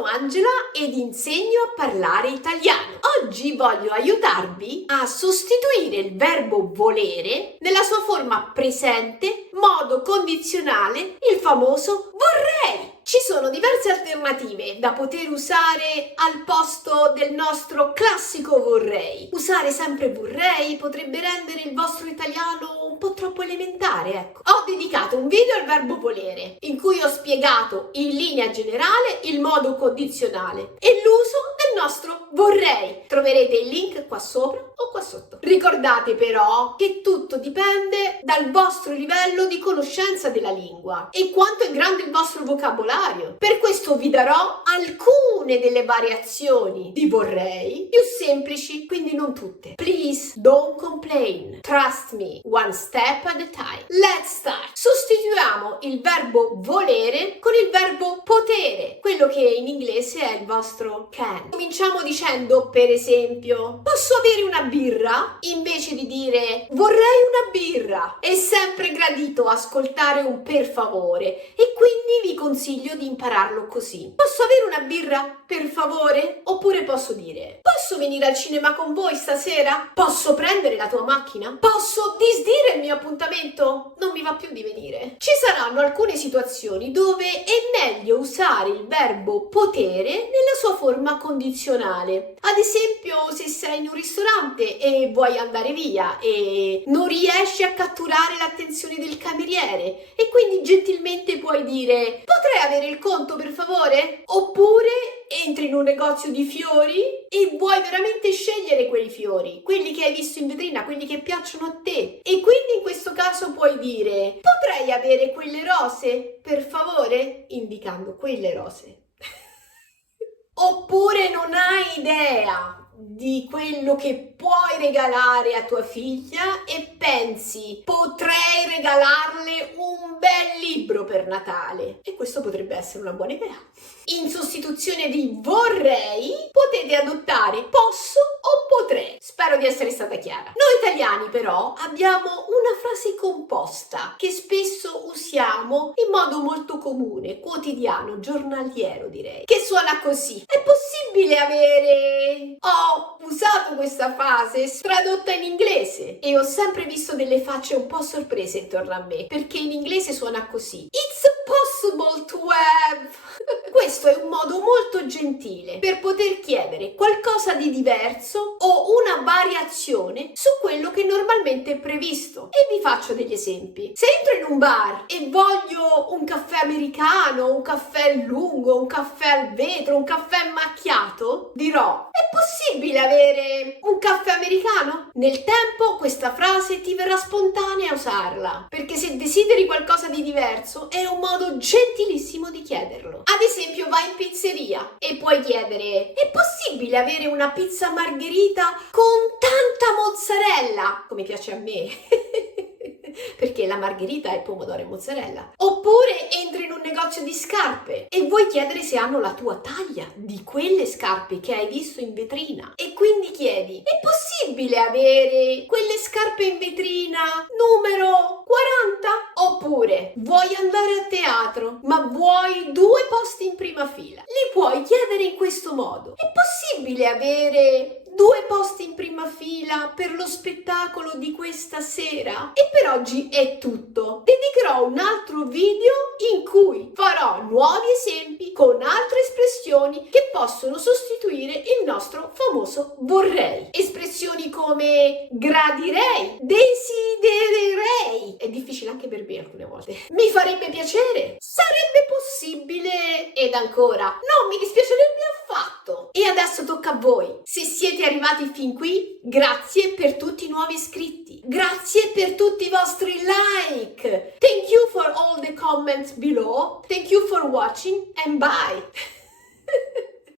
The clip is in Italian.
Sono Angela ed insegno a parlare italiano. Oggi voglio aiutarvi a sostituire il verbo volere nella sua forma presente, modo condizionale, il famoso vorrei. Ci sono diverse alternative da poter usare al posto del nostro classico vorrei. Usare sempre vorrei potrebbe rendere il vostro italiano un po' troppo elementare, ecco. Ho dedicato un video al verbo volere, in cui ho spiegato in linea generale il modo condizionale e l'uso del nostro vorrei. Troverete il link qua sopra o qua sotto. Ricordate però che tutto dipende dal vostro livello di conoscenza della lingua e quanto è grande il vostro vocabolario. Per questo vi darò alcune delle variazioni di vorrei più semplici, quindi non tutte. Please don't complain. Trust me. One step at a time. Let's start. Sostituiamo il verbo volere con il verbo potere, quello che in inglese è il vostro can. Cominciamo dicendo, per esempio, posso avere una birra? Invece di dire vorrei una birra. È sempre gradito ascoltare un per favore e quindi vi consiglio di impararlo così. Posso avere una birra, per favore? Oppure posso dire posso venire al cinema con voi stasera? Posso prendere la tua macchina? Posso disdire il mio appuntamento? Non mi va più di venire. Ci saranno alcune situazioni dove è meglio usare il verbo potere nella sua forma condizionale. Ad esempio, se sei in un ristorante e vuoi andare via e non riesci a catturare l'attenzione del cameriere e quindi gentilmente puoi dire potrei avere il conto per favore? Oppure entri in un negozio di fiori e vuoi veramente scegliere quei fiori, quelli che hai visto in vetrina, quelli che piacciono a te, e quindi in questo caso puoi dire potrei avere quelle rose per favore? Indicando quelle rose. Oppure non hai idea di quello che puoi regalare a tua figlia e pensi potrei regalarle un bel libro per Natale, e questo potrebbe essere una buona idea. In sostituzione di vorrei potete adottare posso o potrei. Spero di essere stata chiara. Noi italiani però abbiamo una frase composta che spesso usiamo in modo molto comune, quotidiano, giornaliero direi, che suona così: è possibile avere... Ho usato questa frase tradotta in inglese e ho sempre visto delle facce un po' sorprese intorno a me, perché in inglese suona così: It's possible to have... Questo è un modo molto gentile per poter chiedere qualcosa di diverso o una variazione su quello che normalmente è previsto. E vi faccio degli esempi. Se entro in un bar e voglio un caffè americano, un caffè lungo, un caffè al vetro, un caffè macchiato, dirò: è possibile avere un caffè americano? Nel tempo questa frase ti verrà spontanea a usarla, perché se desideri qualcosa di diverso è un modo gentilissimo di chiederlo. Ad esempio, vai in pizzeria e puoi chiedere: è possibile avere una pizza margherita con tanta mozzarella, come piace a me? Perché la margherita è pomodoro e mozzarella. Oppure entri in un negozio di scarpe e vuoi chiedere se hanno la tua taglia di quelle scarpe che hai visto in vetrina, e quindi chiedi: è possibile avere quelle scarpe in vetrina numero 40? Oppure vuoi andare a teatro ma vuoi 2 posti in prima fila? Li puoi chiedere in questo modo: è possibile avere 2 posti in prima fila per lo spettacolo di questa sera? E per oggi è tutto. Dedicherò un altro video in cui farò nuovi esempi con altre espressioni che possono sostituire il nostro famoso vorrei. Espressioni come gradirei, desidererei. È difficile anche per me alcune volte. Mi farebbe piacere, sarebbe possibile, ed ancora non mi dispiacerebbe affatto. E adesso tocca a voi. Se siete arrivati fin qui, grazie per tutti i nuovi iscritti. Grazie per tutti i vostri like. Thank you for all the comments below. Thank you for watching and bye.